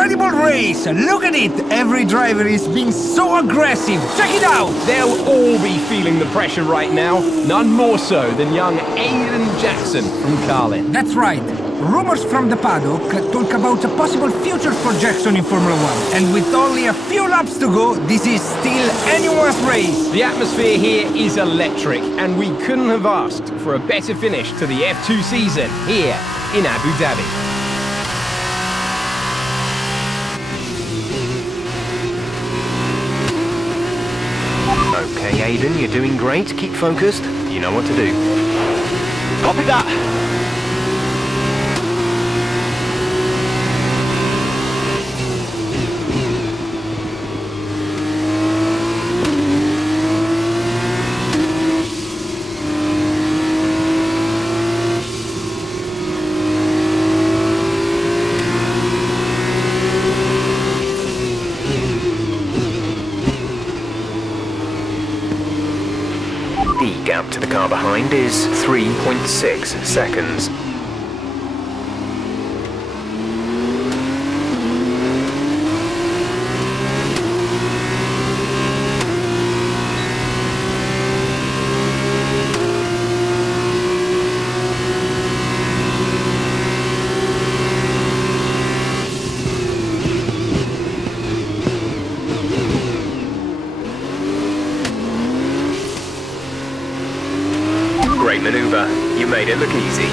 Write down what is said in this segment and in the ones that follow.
incredible race! Look at it! Every driver is being so aggressive! Check it out! They'll all be feeling the pressure right now. None more so than young Aiden Jackson from Carlin. That's right. Rumors from the paddock talk about a possible future for Jackson in Formula 1. And with only a few laps to go, this is still anyone's race. The atmosphere here is electric, and we couldn't have asked for a better finish to the F2 season here in Abu Dhabi. Okay, Aiden, you're doing great. Keep focused. You know what to do. Copy that. The gap to the car behind is 3.6 seconds. Great maneuver. You made it look easy.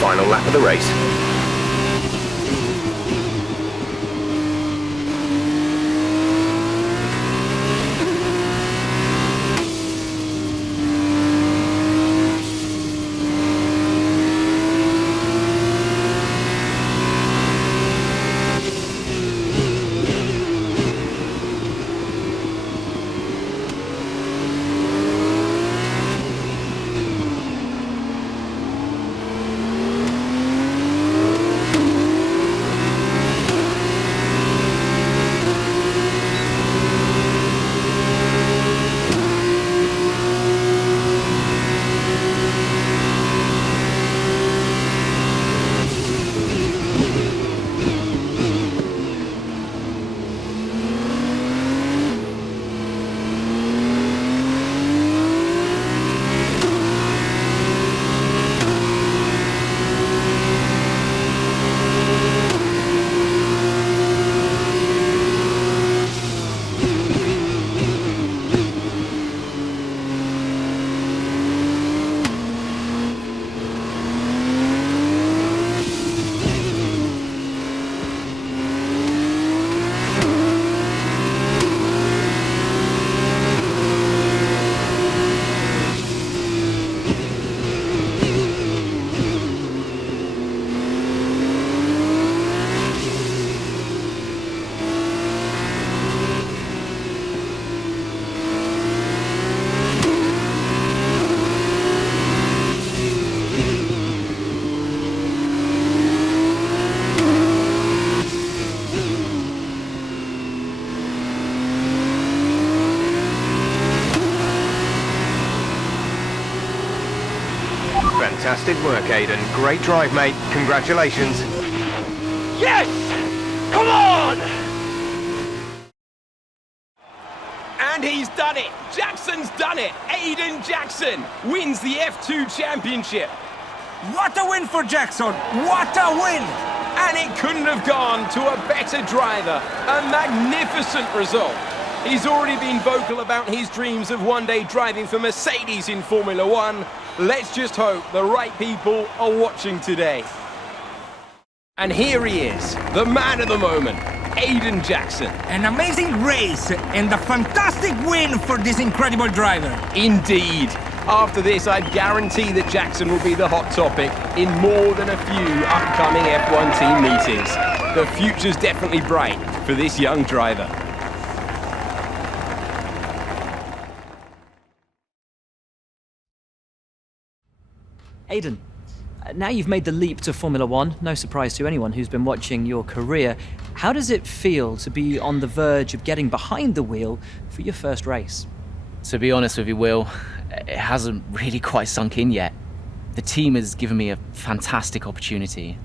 Final lap of the race. Fantastic work, Aiden. Great drive, mate. Congratulations. Yes! Come on! And he's done it! Jackson's done it! Aiden Jackson wins the F2 championship! What a win for Jackson! What a win! And it couldn't have gone to a better driver. A magnificent result. He's already been vocal about his dreams of one day driving for Mercedes in Formula One. Let's just hope the right people are watching today. And here he is, the man of the moment, Aiden Jackson. An amazing race and a fantastic win for this incredible driver. Indeed. After this, I guarantee that Jackson will be the hot topic in more than a few upcoming F1 team meetings. The future's definitely bright for this young driver. Aiden, now you've made the leap to Formula One, no surprise to anyone who's been watching your career. How does it feel to be on the verge of getting behind the wheel for your first race? To be honest with you, Will, it hasn't really quite sunk in yet. The team has given me a fantastic opportunity.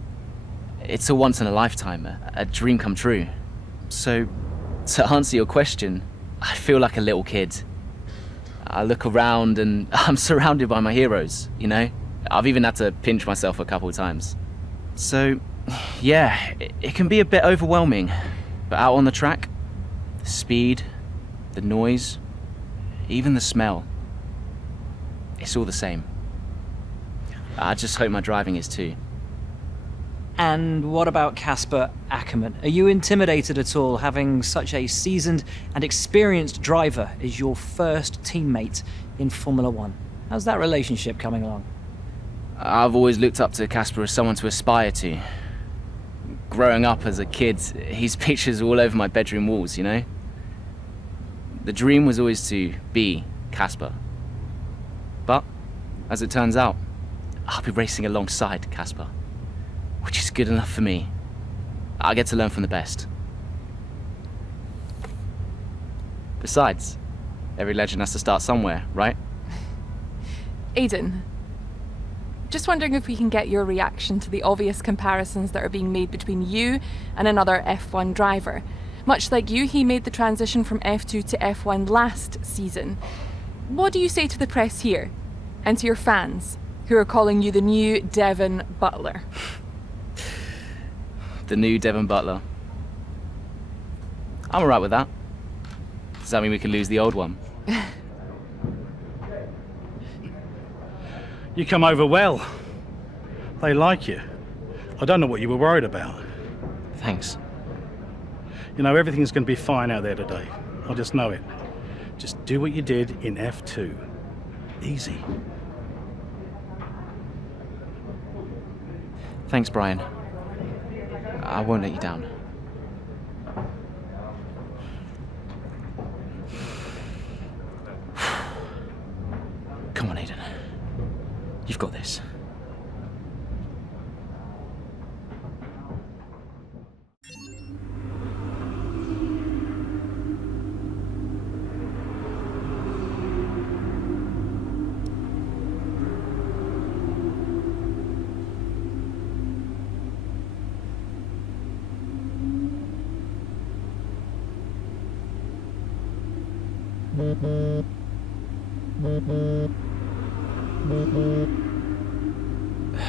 It's a once in a lifetime, a dream come true. So, to answer your question, I feel like a little kid. I look around and I'm surrounded by my heroes, you know? I've even had to pinch myself a couple of times. So, yeah, it can be a bit overwhelming. But out on the track, the speed, the noise, even the smell, it's all the same. I just hope my driving is too. And what about Casper Ackerman? Are you intimidated at all having such a seasoned and experienced driver as your first teammate in Formula One? How's that relationship coming along? I've always looked up to Casper as someone to aspire to. Growing up as a kid, his pictures were all over my bedroom walls, you know? The dream was always to be Casper. But, as it turns out, I'll be racing alongside Casper, which is good enough for me. I get to learn from the best. Besides, every legend has to start somewhere, right? Aiden, just wondering if we can get your reaction to the obvious comparisons that are being made between you and another F1 driver. Much like you, he made the transition from F2 to F1 last season. What do you say to the press here, and to your fans, who are calling you the new Devon Butler? The new Devon Butler. I'm alright with that. Does that mean we can lose the old one? You come over well. They like you. I don't know what you were worried about. Thanks. You know, everything's going to be fine out there today. I just know it. Just do what you did in F2. Easy. Thanks, Brian. I won't let you down. Come on, Aiden. You've got this.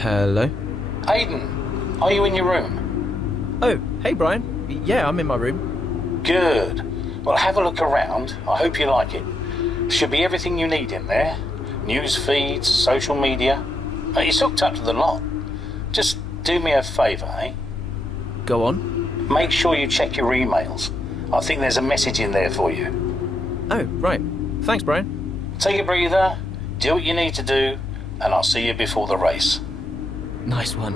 Hello? Aiden, are you in your room? Oh, hey Brian. Yeah, I'm in my room. Good. Well, have a look around. I hope you like it. Should be everything you need in there. News feeds, social media. It's hooked up to the lot. Just do me a favour, eh? Go on. Make sure you check your emails. I think there's a message in there for you. Oh, right. Thanks, Brian. Take a breather, do what you need to do, and I'll see you before the race. Nice one.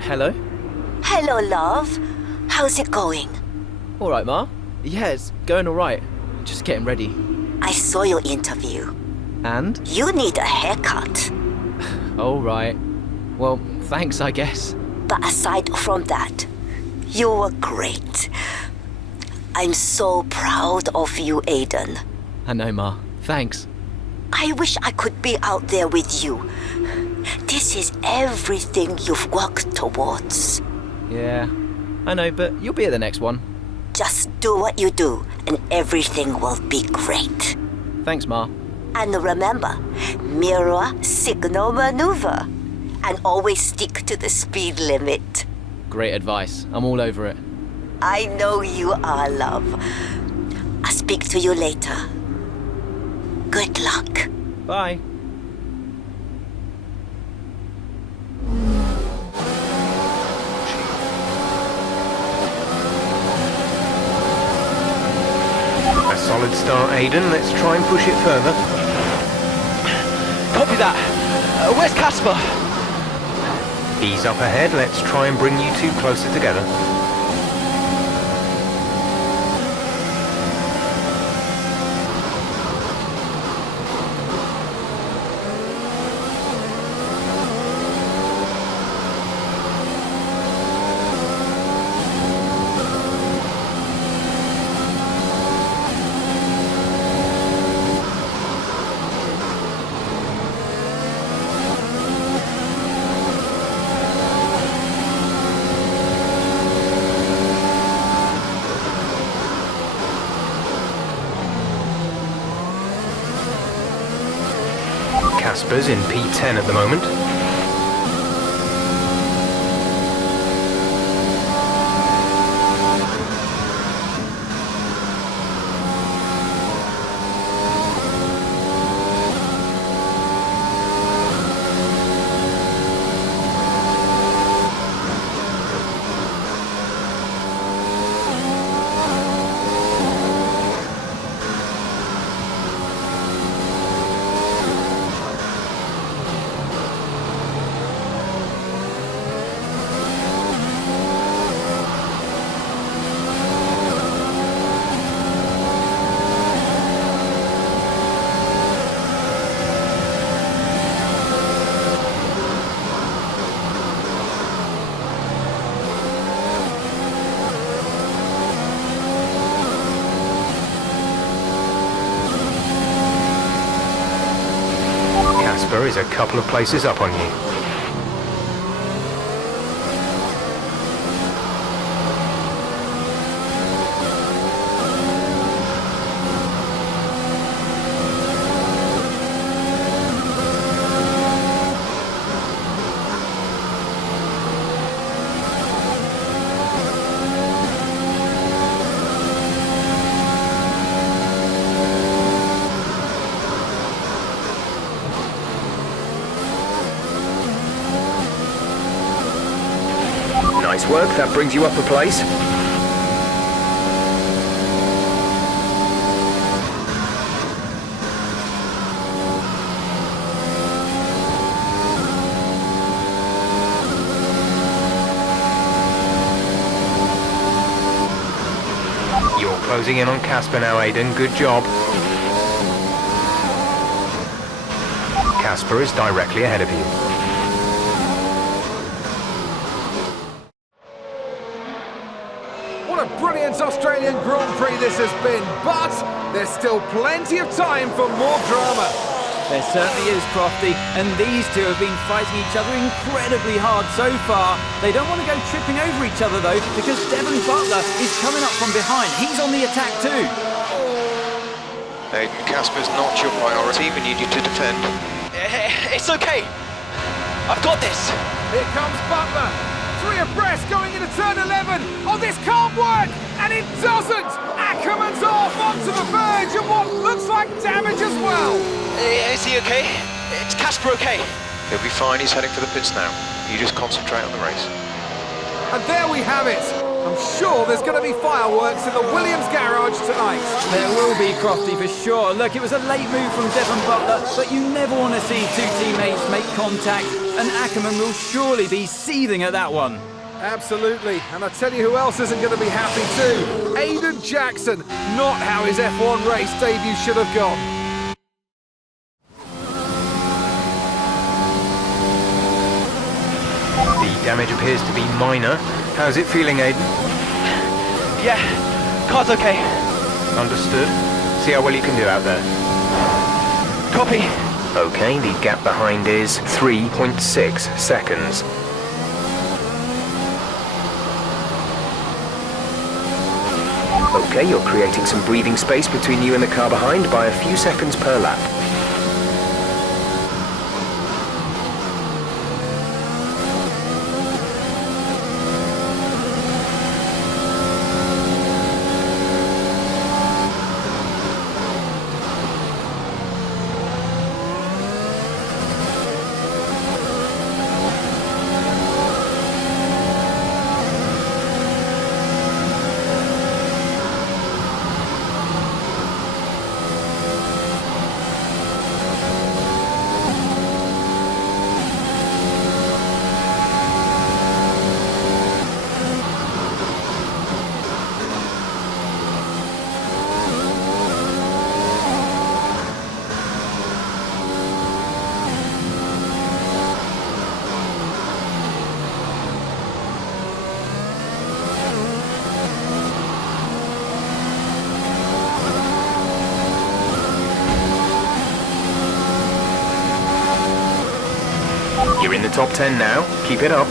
Hello? Hello, love. How's it going? All right, Ma. Yeah, it's going all right. Just getting ready. I saw your interview. And? You need a haircut. All right. Well, thanks, I guess. But aside from that, you were great. I'm so proud of you, Aiden. I know, Ma. Thanks. I wish I could be out there with you. This is everything you've worked towards. Yeah, I know, but you'll be at the next one. Just do what you do, and everything will be great. Thanks, Ma. And remember, mirror, signal, maneuver. And always stick to the speed limit. Great advice. I'm all over it. I know you are, love. I'll speak to you later. Good luck. Bye. A solid start, Aiden. Let's try and push it further. Copy that. Where's Casper? He's up ahead. Let's try and bring you two closer together. Casper's in P10 at the moment. Casper is a couple of places up on you. Nice work, that brings you up a place. You're closing in on Casper now, Aiden. Good job. Casper is directly ahead of you. What a brilliant Australian Grand Prix this has been, but there's still plenty of time for more drama. There certainly is, Crofty, and these two have been fighting each other incredibly hard so far. They don't want to go tripping over each other, though, because Devon Butler is coming up from behind. He's on the attack, too. Aiden, Casper's not your priority. We need you to defend. It's okay. I've got this. Here comes Butler. 3 abreast going into turn 11. Oh, this can't work! And it doesn't! Ackerman's off onto the verge of what looks like damage as well. Is he okay? Is Casper okay? He'll be fine. He's heading for the pits now. You just concentrate on the race. And there we have it. I'm sure there's going to be fireworks in the Williams garage tonight. There will be, Crofty, for sure. Look, it was a late move from Devon Butler, but you never want to see two teammates make contact, and Ackerman will surely be seething at that one. Absolutely, and I tell you who else isn't going to be happy too. Aiden Jackson, not how his F1 race debut should have gone. The damage appears to be minor. How's it feeling, Aiden? Yeah, car's okay. Understood. See how well you can do out there. Copy. Okay, the gap behind is 3.6 seconds. Okay, you're creating some breathing space between you and the car behind by a few seconds per lap. You're in the top 10 now. Keep it up.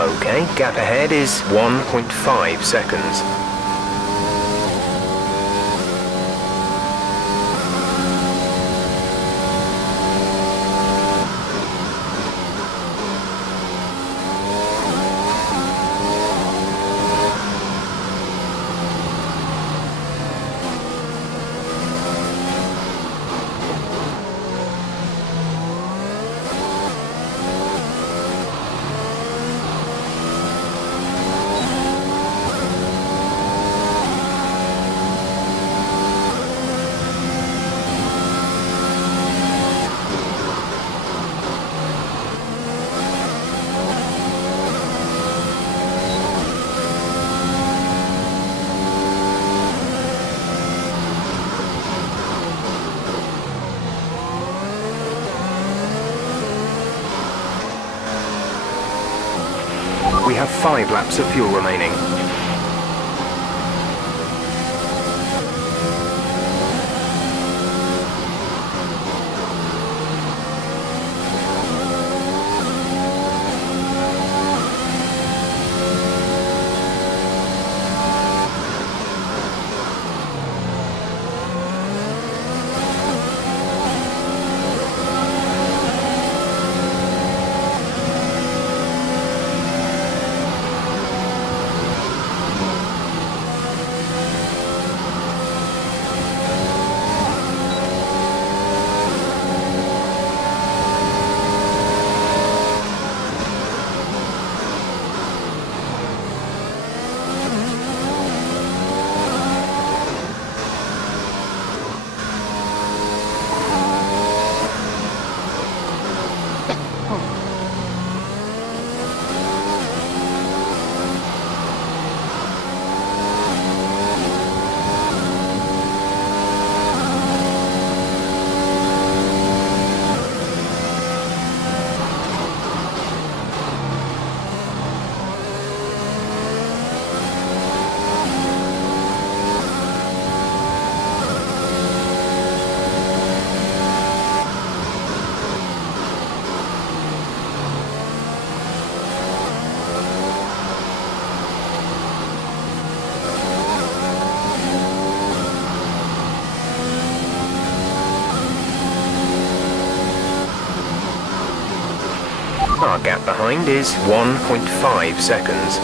Okay, gap ahead is 1.5 seconds. We have 5 laps of fuel remaining. car gap behind is 1.5 seconds.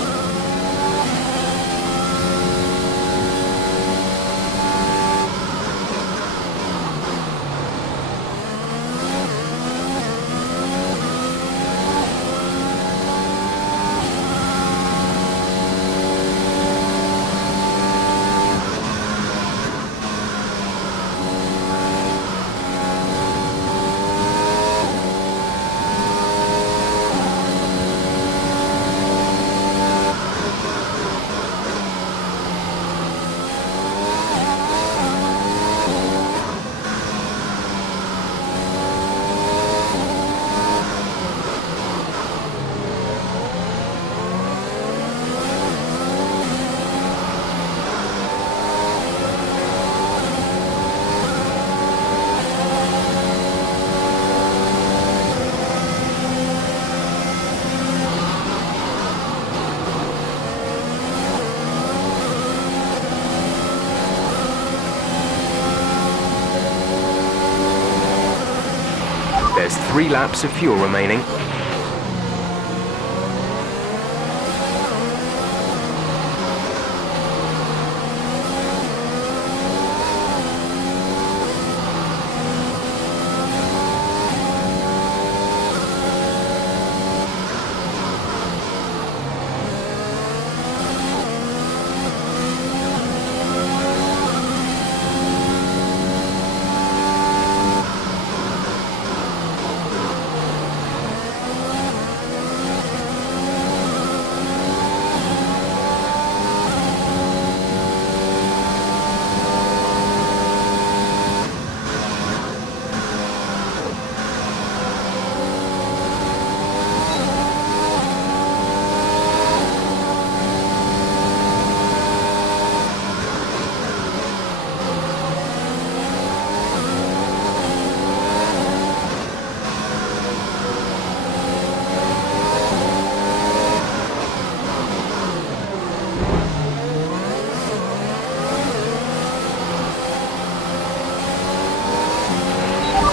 There's 3 laps of fuel remaining.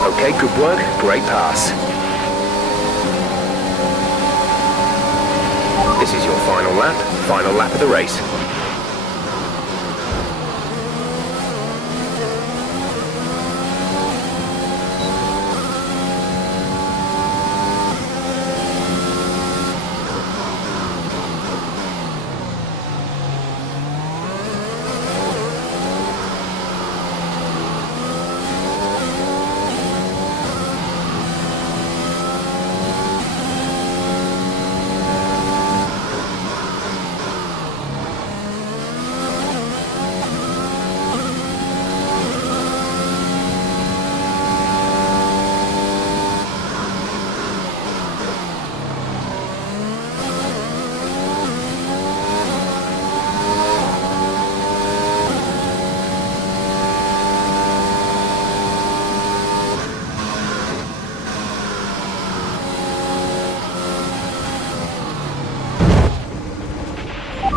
Okay, good work, great pass. This is your final lap of the race.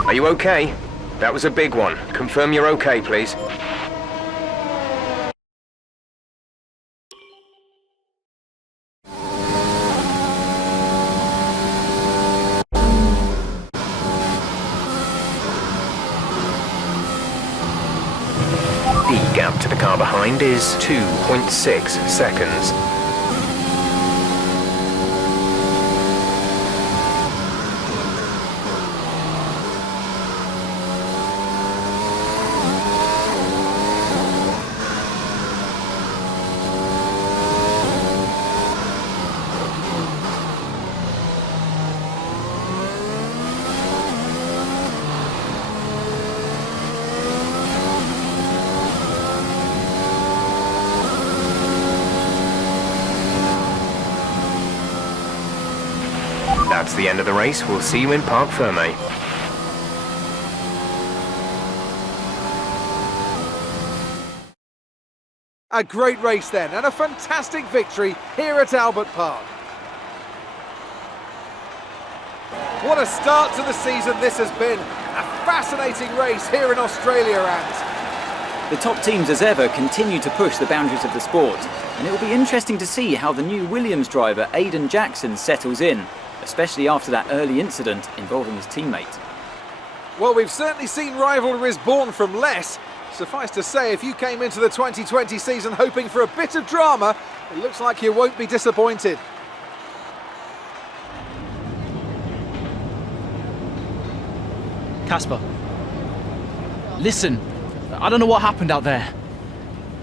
Are you okay? That was a big one. Confirm you're okay, please. The gap to the car behind is 2.6 seconds. That's the end of the race. We'll see you in Parc Fermé. A great race then, and a fantastic victory here at Albert Park. What a start to the season this has been. A fascinating race here in Australia, and the top teams as ever continue to push the boundaries of the sport, and it will be interesting to see how the new Williams driver Aiden Jackson settles in. especially after that early incident involving his teammate. Well, we've certainly seen rivalries born from less. Suffice to say, if you came into the 2020 season hoping for a bit of drama, it looks like you won't be disappointed. Casper, listen, I don't know what happened out there.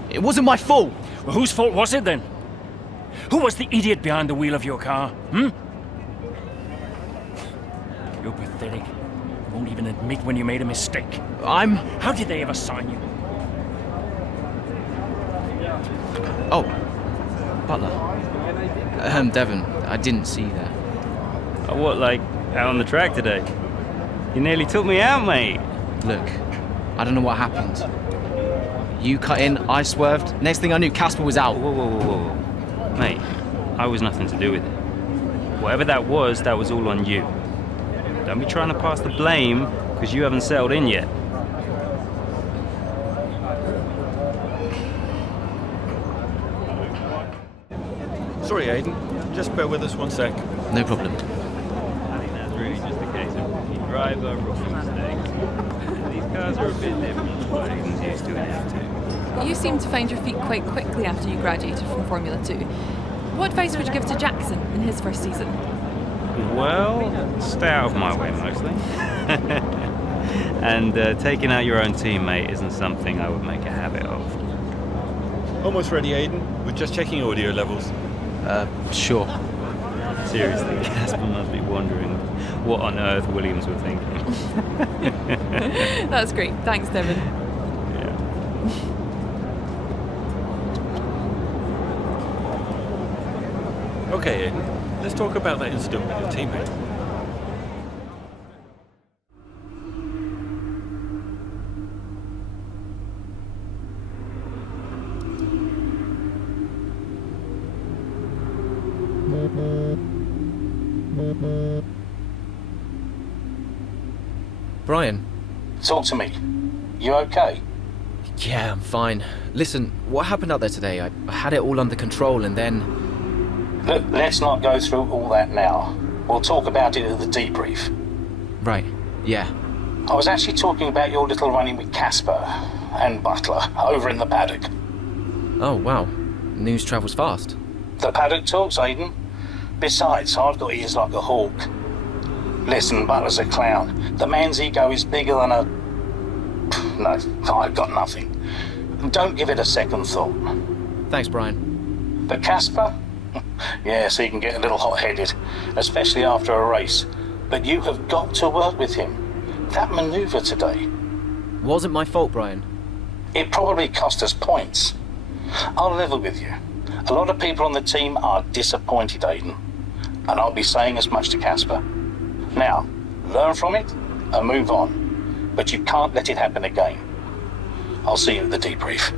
It wasn't my fault. Well, whose fault was it then? Who was the idiot behind the wheel of your car, You're pathetic. You won't even admit when you made a mistake. How did they ever sign you? Oh, Butler. Devon, I didn't see that. Oh, what, like, out on the track today? You nearly took me out, mate. Look, I don't know what happened. You cut in, I swerved. Next thing I knew, Casper was out. Whoa. Mate, I was nothing to do with it. Whatever that was all on you. Don't be trying to pass the blame, because you haven't settled in yet. Sorry, Aiden. Just bear with us 1 sec. No problem. I think that's really just a case of rookie driver, rookie mistakes. These cars are a bit different from what Aiden's used to in F2. You seem to find your feet quite quickly after you graduated from Formula 2. What advice would you give to Jackson in his first season? Well, stay out of my way mostly. And taking out your own teammate isn't something I would make a habit of. Almost ready, Aiden. We're just checking audio levels. Sure. Seriously, Casper must be wondering what on earth Williams were thinking. That's great. Thanks, Devon. Okay, Aiden. Let's talk about that incident with your teammate. Brian. Talk to me. You okay? Yeah, I'm fine. Listen, what happened out there today? I had it all under control and then... Look, let's not go through all that now. We'll talk about it at the debrief. Right, yeah. I was actually talking about your little run-in with Casper and Butler over in the paddock. Oh, wow. News travels fast. The paddock talks, Aiden. Besides, I've got ears like a hawk. Listen, Butler's a clown. The man's ego is bigger than a... No, I've got nothing. Don't give it a second thought. Thanks, Brian. But Casper? Yes, he can get a little hot-headed, especially after a race. But you have got to work with him. That manoeuvre today... Wasn't my fault, Brian. It probably cost us points. I'll level with you. A lot of people on the team are disappointed, Aiden. And I'll be saying as much to Casper. Now, learn from it and move on. But you can't let it happen again. I'll see you at the debrief.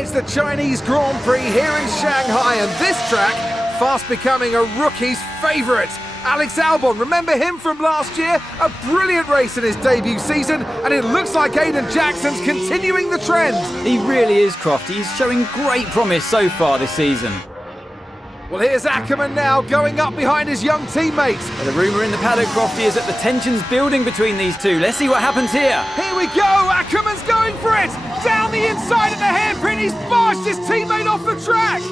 It's the Chinese Grand Prix here in Shanghai, and this track fast becoming a rookie's favourite. Alex Albon, remember him from last year? A brilliant race in his debut season, and it looks like Aiden Jackson's continuing the trend. He really is, Crofty. He's showing great promise so far this season. Well, here's Ackerman now, going up behind his young teammate. Well, the rumour in the paddock, Crofty, is that the tension's building between these two. Let's see what happens here. Here we go, Ackerman's going for it! Down the inside of the hairpin, he's barged his teammate off the track!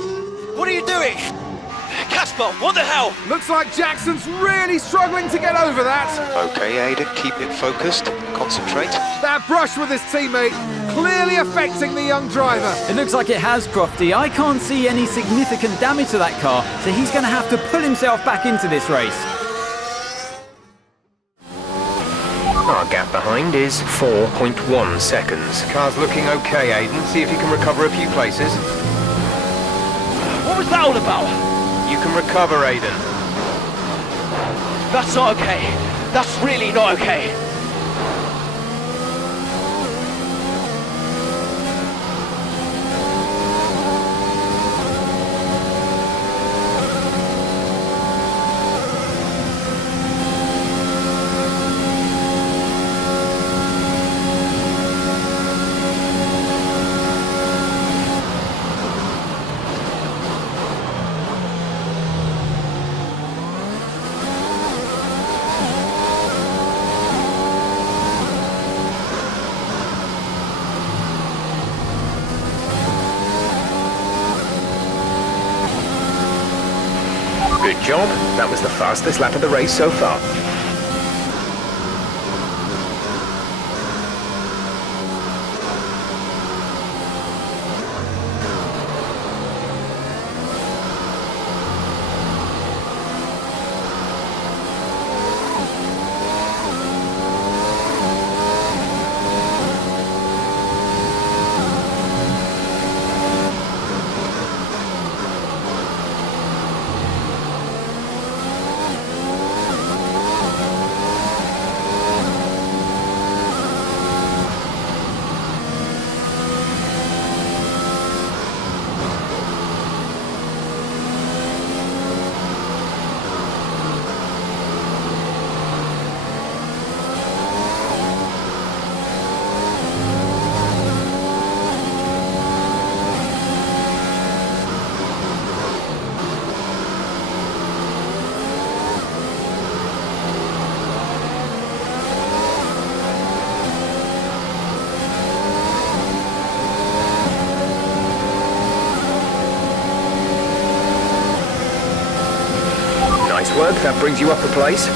What are you doing? Casper, what the hell? Looks like Jackson's really struggling to get over that. Okay, Aiden, keep it focused. Concentrate. That brush with his teammate clearly affecting the young driver. It looks like it has, Crofty. I can't see any significant damage to that car, so he's going to have to pull himself back into this race. Our gap behind is 4.1 seconds. Car's looking okay, Aiden. See if you can recover a few places. What was that all about? You can recover, Aiden. That's not okay. That's really not okay. Good job. That was the fastest lap of the race so far. Nice work, that brings you up a place.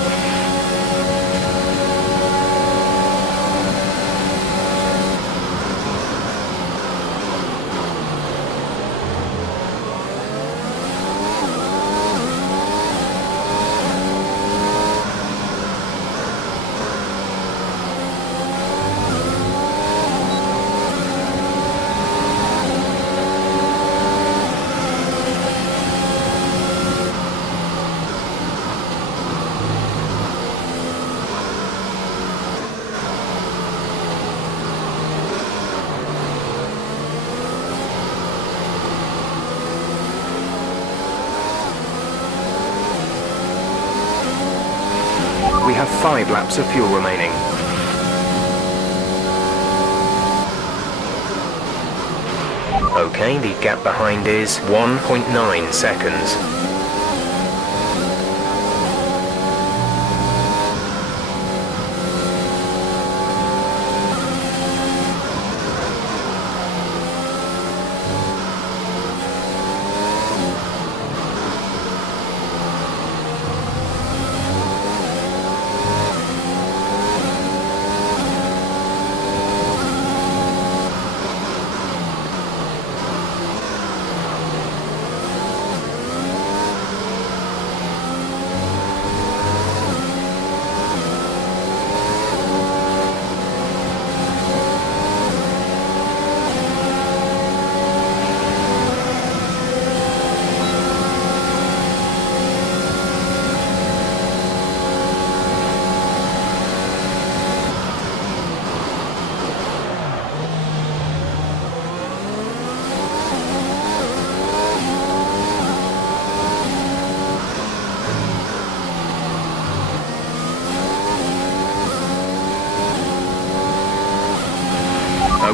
We have 5 laps of fuel remaining. Okay, the gap behind is 1.9 seconds.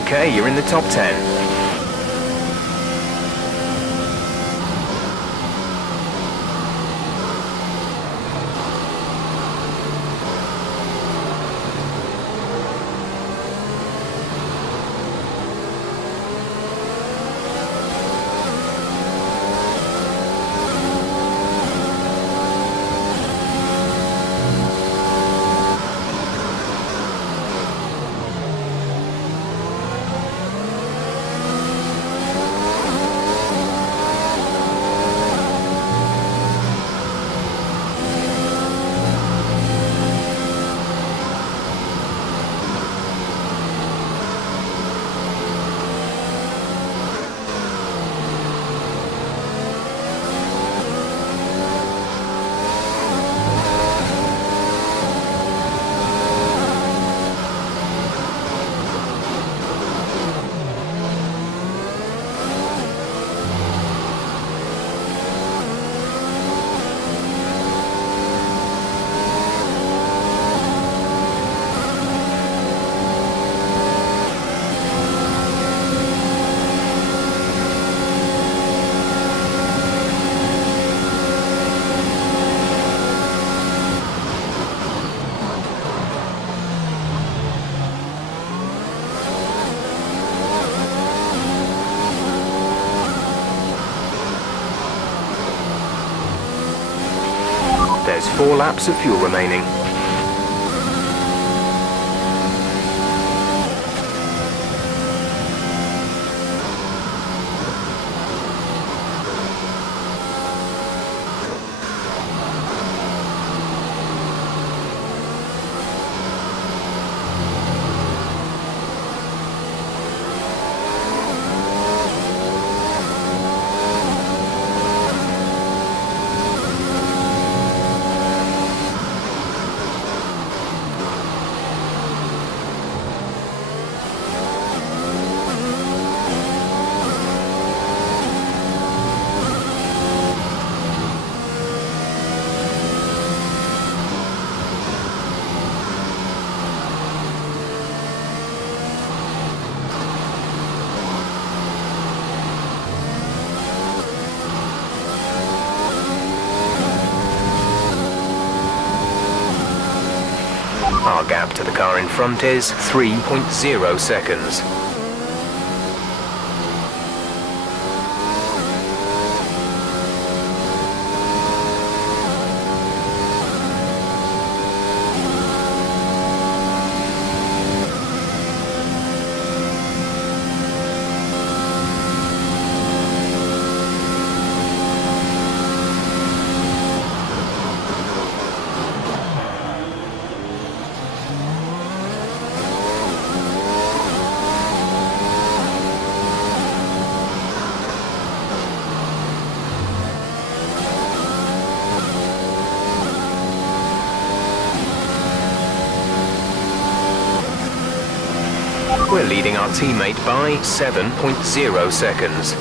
Okay, you're in the top 10. 4 laps of fuel remaining. Our gap to the car in front is 3.0 seconds. We're leading our teammate by 7.0 seconds.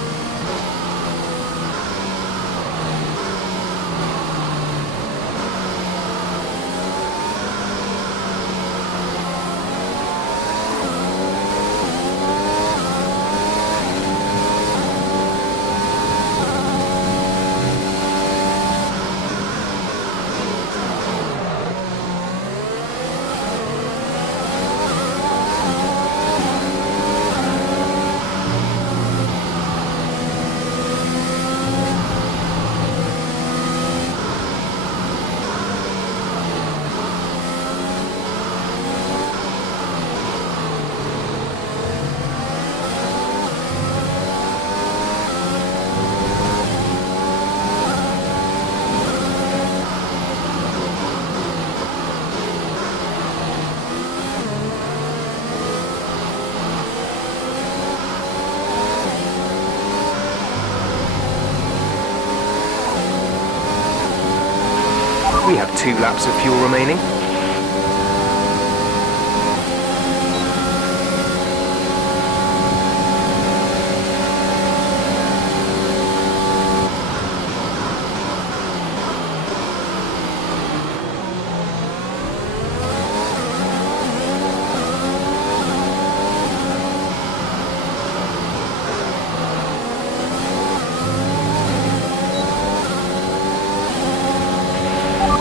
We have 2 laps of fuel remaining.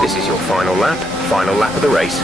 This is your final lap of the race.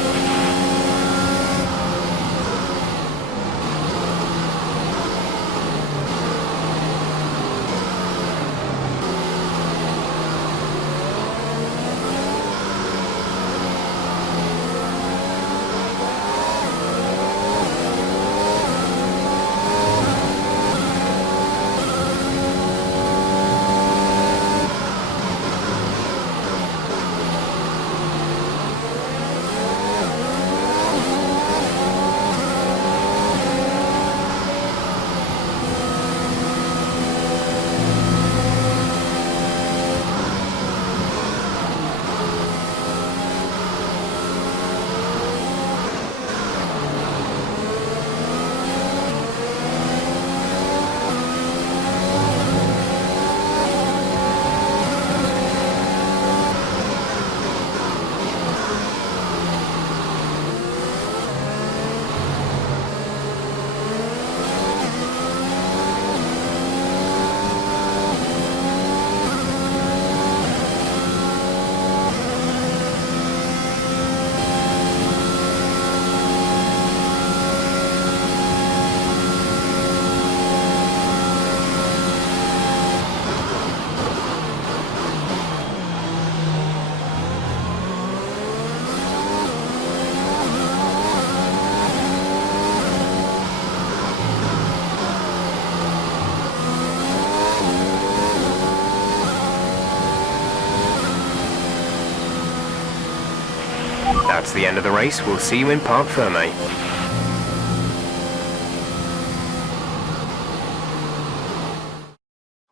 That's the end of the race. We'll see you in Parc Fermé.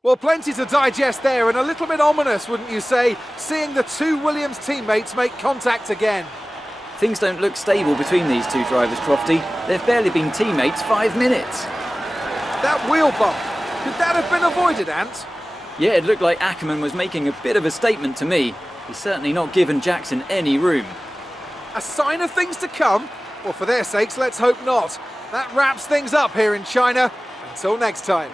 Well, plenty to digest there, and a little bit ominous, wouldn't you say, seeing the two Williams teammates make contact again. Things don't look stable between these two drivers, Crofty. They've barely been teammates 5 minutes. That wheel bump, could that have been avoided, Ant? Yeah, it looked like A'Kerman was making a bit of a statement to me. He's certainly not given Jackson any room. A sign of things to come? Well, for their sakes, let's hope not. That wraps things up here in China. Until next time.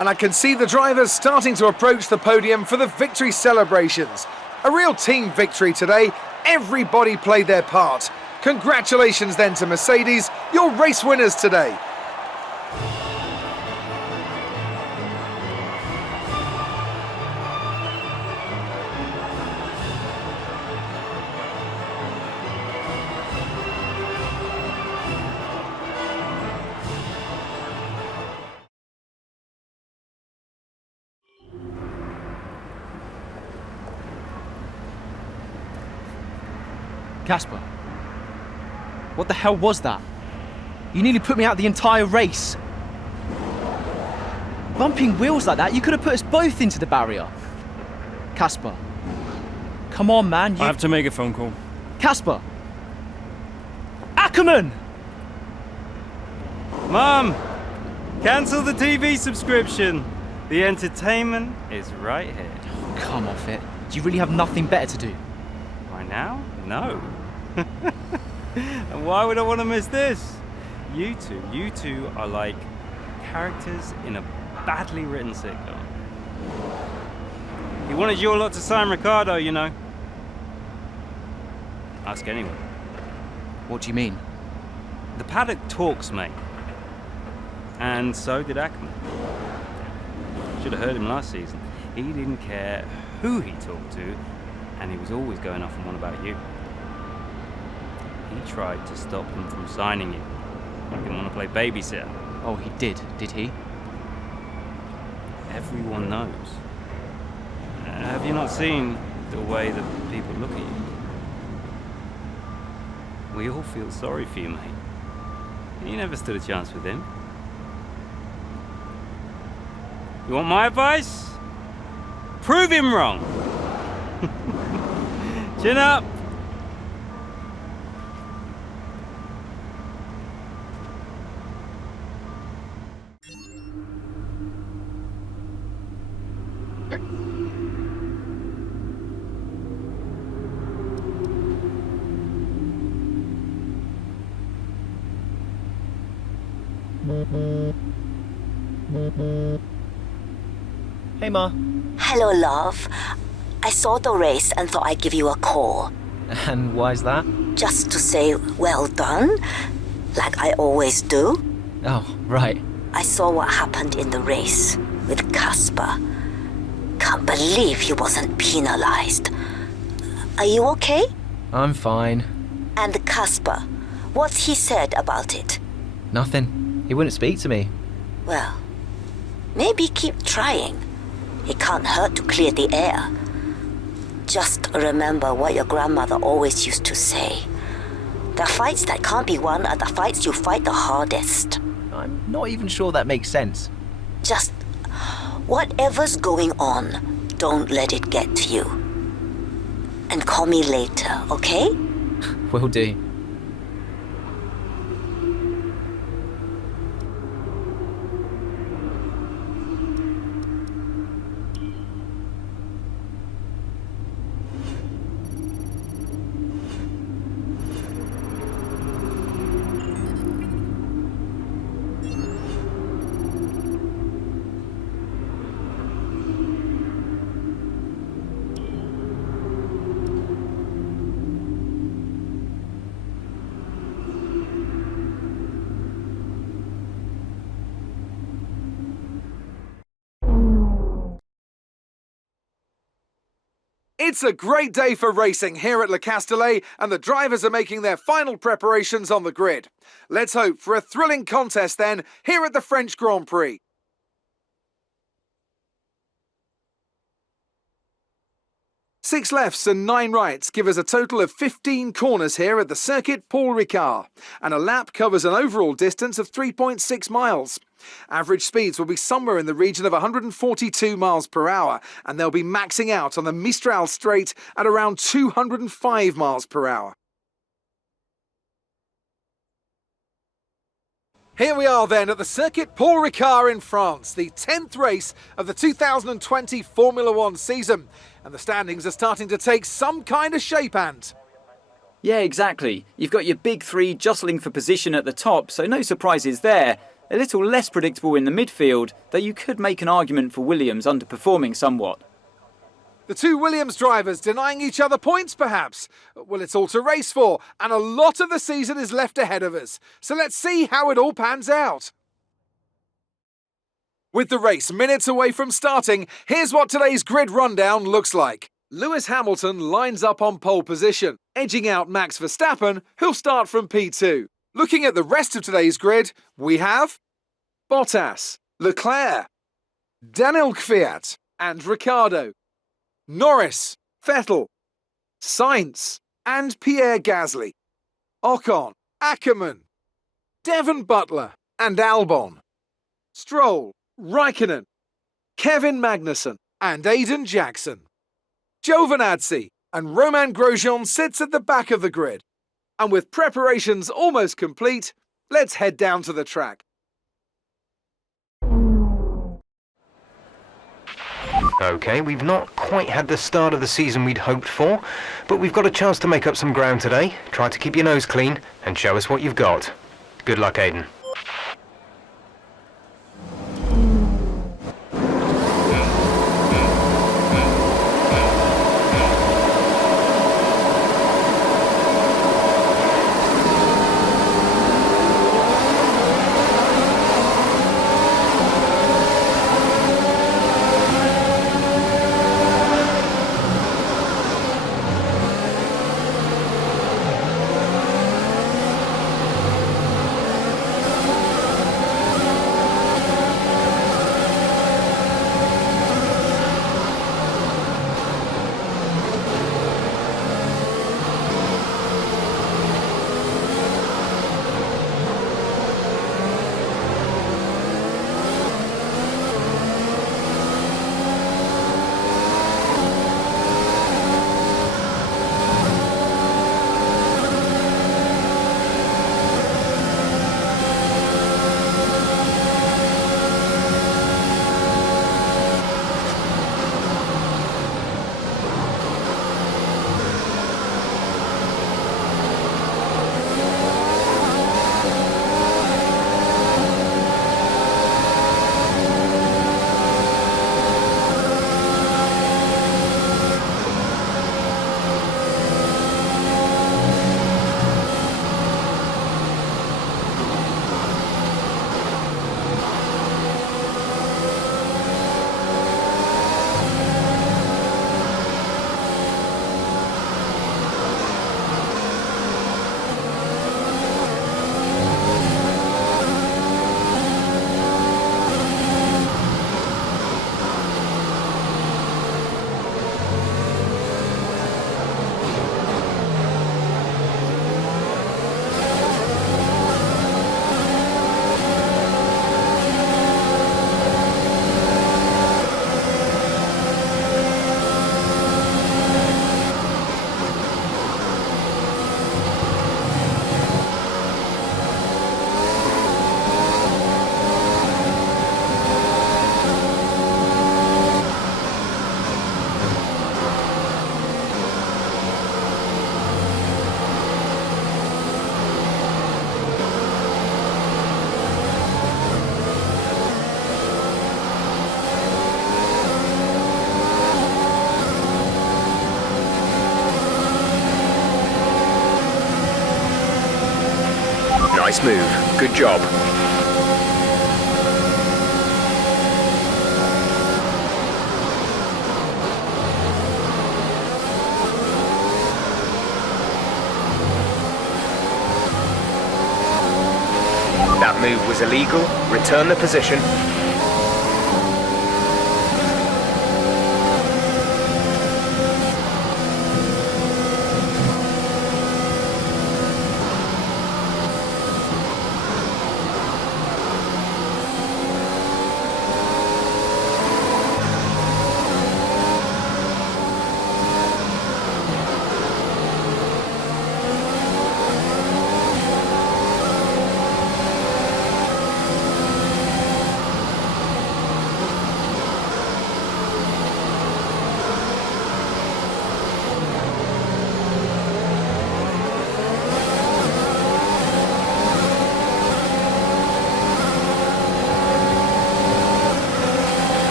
And I can see the drivers starting to approach the podium for the victory celebrations. A real team victory today. Everybody played their part. Congratulations then to Mercedes, your race winners today. Casper, what the hell was that? You nearly put me out the entire race. Bumping wheels like that, you could have put us both into the barrier. Casper, come on, man. I have to make a phone call. Casper! A'Kerman! Mum! Cancel the TV subscription. The entertainment is right here. Come off it. Do you really have nothing better to do? Right now? No. And why would I want to miss this? You two are like characters in a badly written sitcom. He wanted your lot to sign Ricciardo, you know. Ask anyone. What do you mean? The paddock talks, mate. And so did A'Kerman. Should have heard him last season. He didn't care who he talked to, and he was always going off on one about you. He tried to stop him from signing you. He didn't want to play babysitter. Oh, he did he? Everyone knows. Have you not seen the way that people look at you? We all feel sorry for you, mate. You never stood a chance with him. You want my advice? Prove him wrong. Chin up. Hey, Ma. Hello, love. I saw the race and thought I'd give you a call. And why's that? Just to say well done, like I always do. Oh, right. I saw what happened in the race with Casper. Can't believe he wasn't penalized. Are you okay? I'm fine. And Casper, what's he said about it? Nothing. He wouldn't speak to me. Well, maybe keep trying. It can't hurt to clear the air. Just remember what your grandmother always used to say. The fights that can't be won are the fights you fight the hardest. I'm not even sure that makes sense. Just whatever's going on, don't let it get to you. And call me later, okay? Will do. It's a great day for racing here at Le Castellet, and the drivers are making their final preparations on the grid. Let's hope for a thrilling contest then here at the French Grand Prix. 6 lefts and 9 rights give us a total of 15 corners here at the circuit 𝗂𝗂𝗃𝗃, and a lap covers an overall distance of 3.6 miles. Average speeds will be somewhere in the region of 142 miles per hour, and they'll be maxing out on the Mistral straight at around 205 miles per hour. Here we are then at the circuit 𝗂𝗂𝗃𝗃 in France, the 10th race of the 2020 Formula One season. And the standings are starting to take some kind of shape, Ant. Yeah, exactly. You've got your big three jostling for position at the top, so no surprises there. A little less predictable in the midfield, though you could make an argument for Williams underperforming somewhat. The two Williams drivers denying each other points, perhaps? Well, it's all to race for, and a lot of the season is left ahead of us. So let's see how it all pans out. With the race minutes away from starting, here's what today's grid rundown looks like. Lewis Hamilton lines up on pole position, edging out Max Verstappen, who'll start from P2. Looking at the rest of today's grid, we have Bottas, Leclerc, Daniel Kvyat and Ricciardo, Norris, Vettel, Sainz and Pierre Gasly, Ocon, Ackermann, Devon Butler and Albon, Stroll, Raikkonen, Kevin Magnussen and Aiden Jackson. Giovinazzi and Romain Grosjean sits at the back of the grid. And with preparations almost complete, let's head down to the track. Okay, we've not quite had the start of the season we'd hoped for, but we've got a chance to make up some ground today. Try to keep your nose clean and show us what you've got. Good luck, Aiden. Nice move. Good job. That move was illegal. Return the position.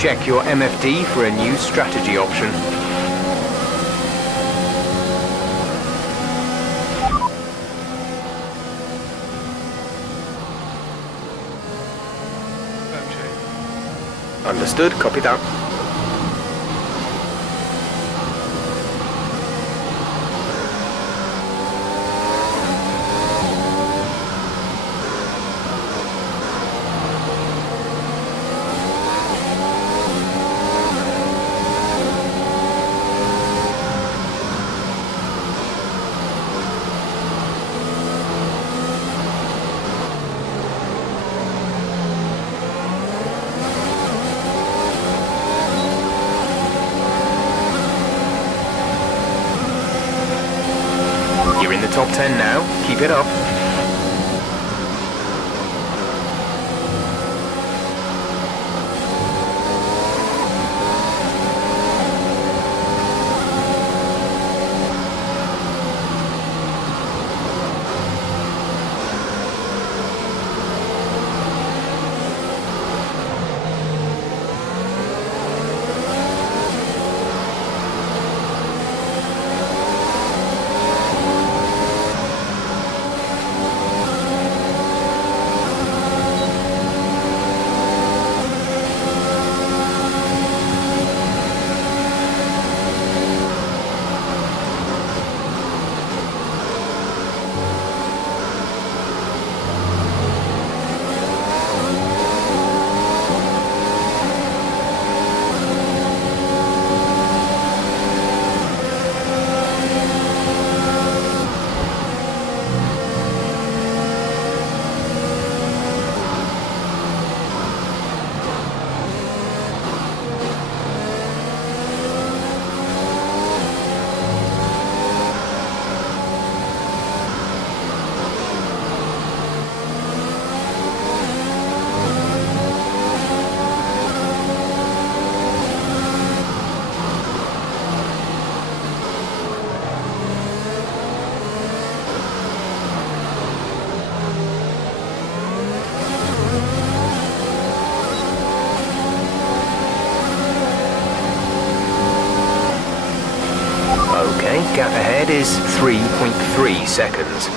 Check your MFD for a new strategy option. Understood, copy that. You're in the top 10 now. Keep it up. Gap ahead is 3.3 seconds.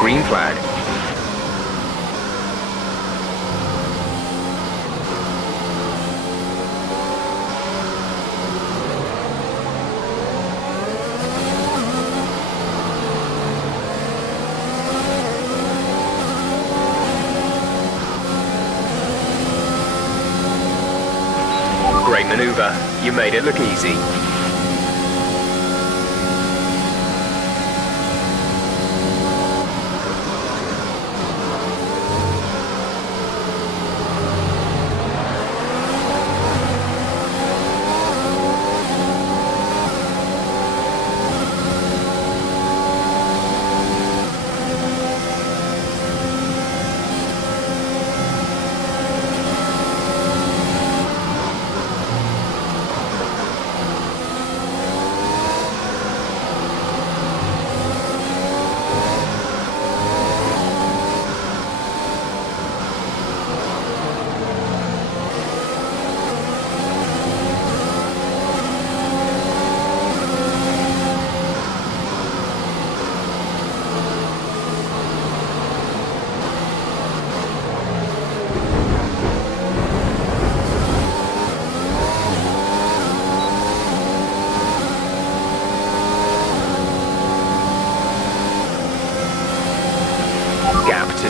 Green flag. Great maneuver. You made it look easy.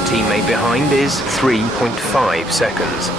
Teammate behind is 3.5 seconds.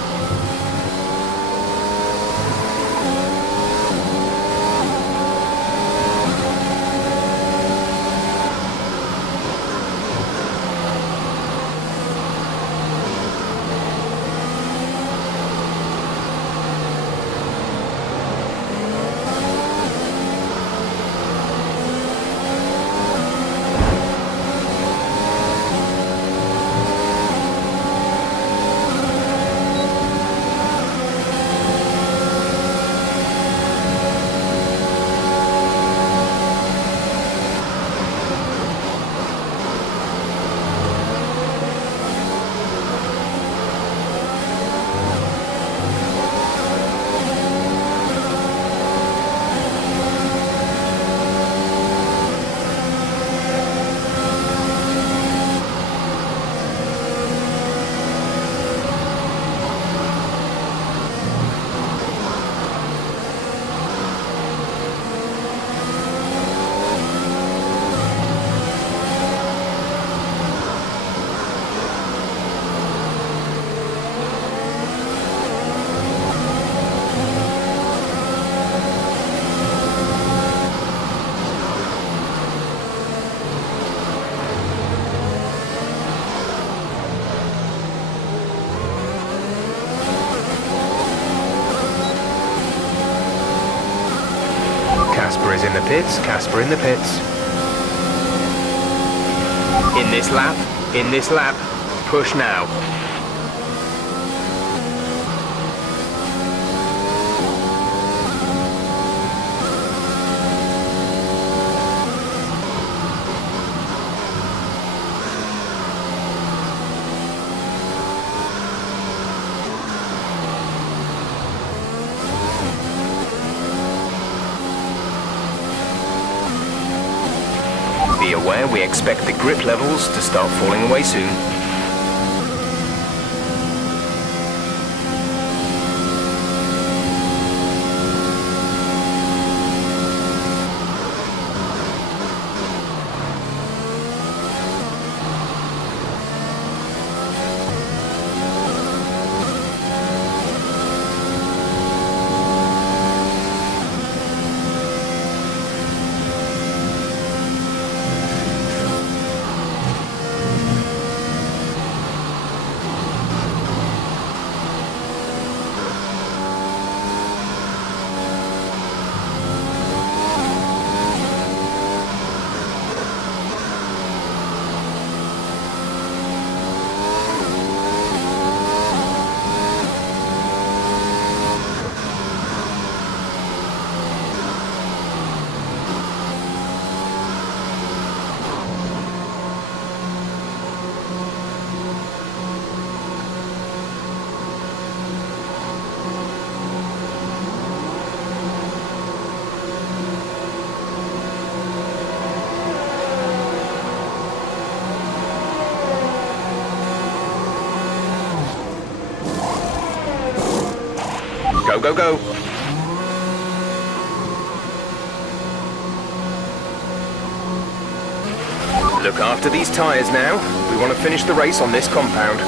Ksper is in the pits, Ksper in the pits. In this lap, push now. Be aware we expect the grip levels to start falling away soon. Go, go, go. Look after these tyres now. We want to finish the race on this compound.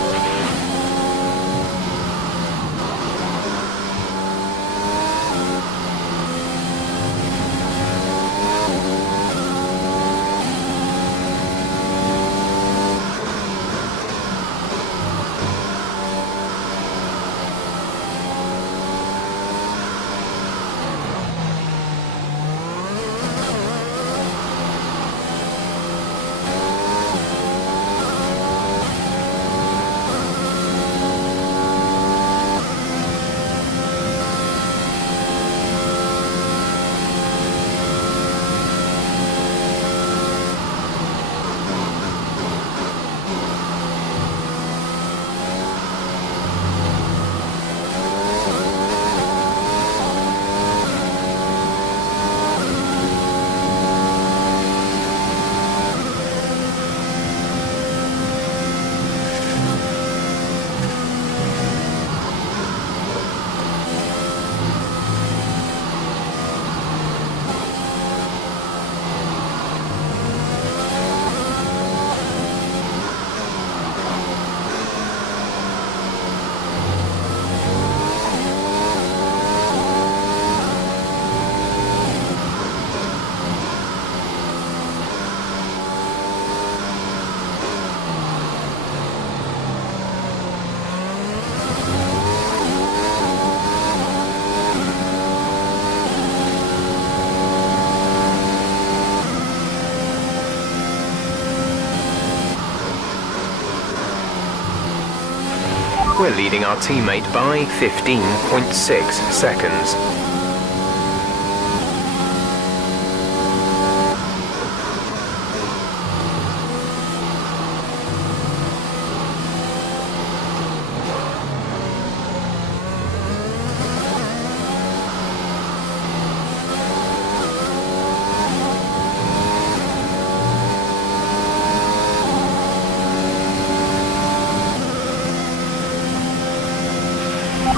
We're leading our teammate by 15.6 seconds.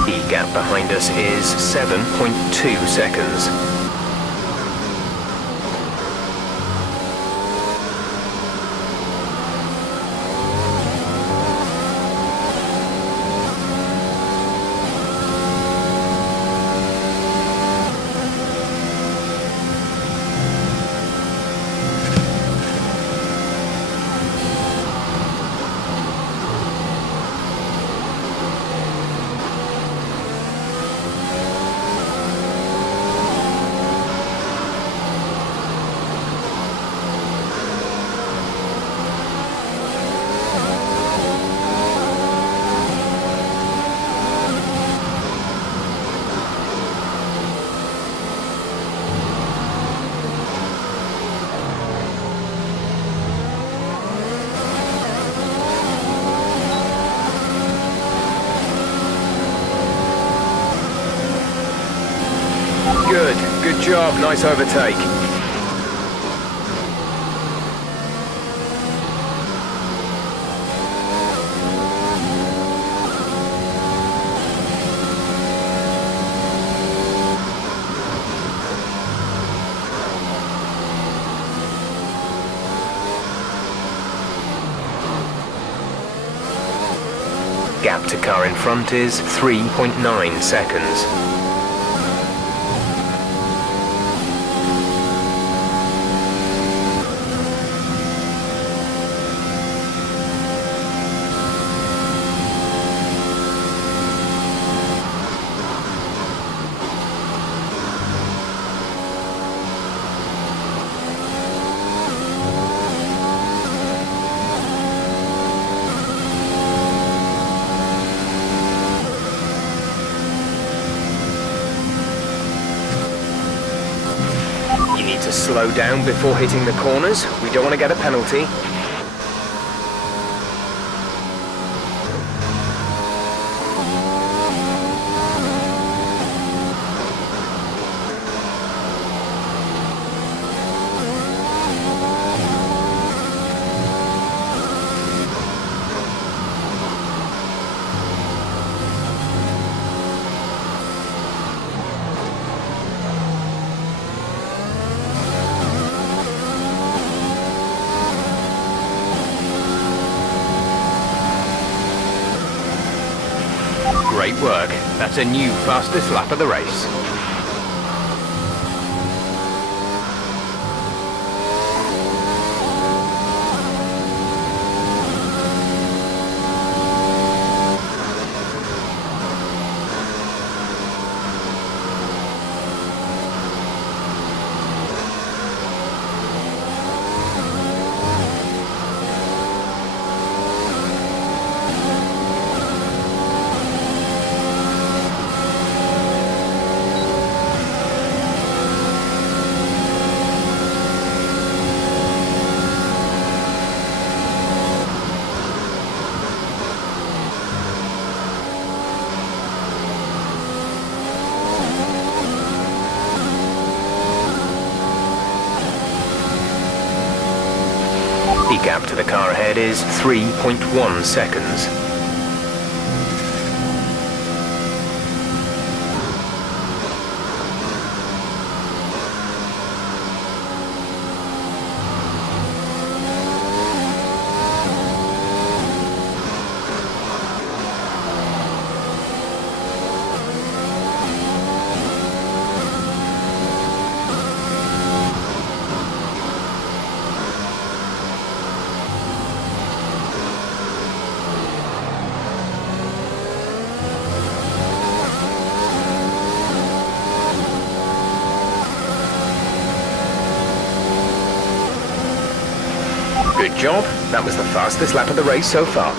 The gap behind us is 7.2 seconds. Good. Good job. Nice overtake. Gap to car in front is 3.9 seconds. To slow down before hitting the corners. We don't want to get a penalty. Great work. That's a new fastest lap of the race. The gap to the car ahead is 3.1 seconds. Good job. That was the fastest lap of the race so far.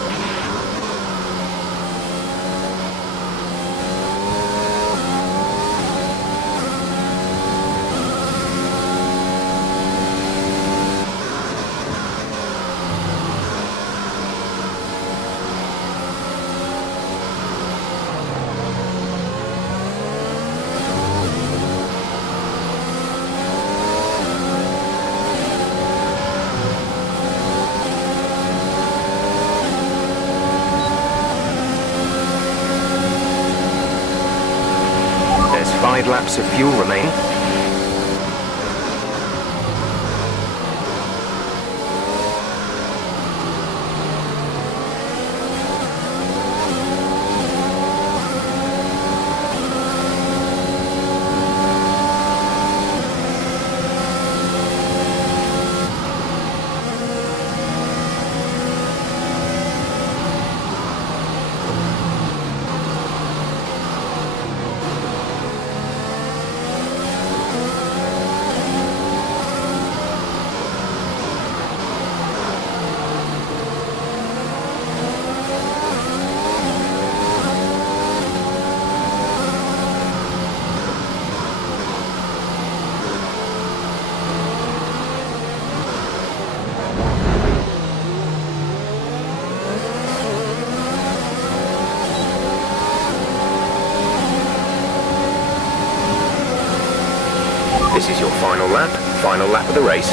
There's 5 laps of fuel remaining. This is your final lap of the race.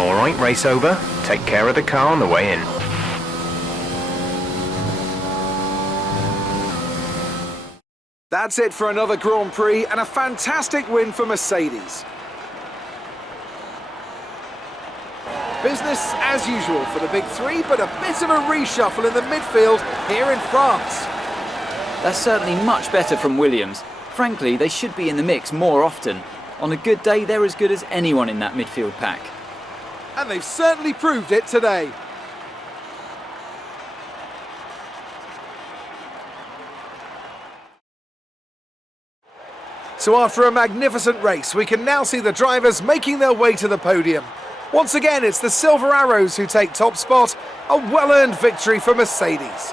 Alright, race over. Take care of the car on the way in. That's it for another Grand Prix and a fantastic win for Mercedes. Business as usual for the big three, but a bit of a reshuffle in the midfield here in France. That's certainly much better from Williams. Frankly, they should be in the mix more often. On a good day, they're as good as anyone in that midfield pack. And they've certainly proved it today. So after a magnificent race, we can now see the drivers making their way to the podium. Once again, it's the Silver Arrows who take top spot, a well-earned victory for Mercedes.